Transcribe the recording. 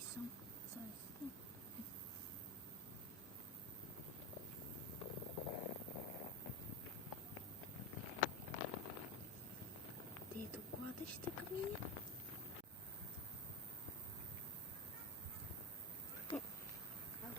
kamieni są. Co jest tu? Ty tu kładesz te kamienie?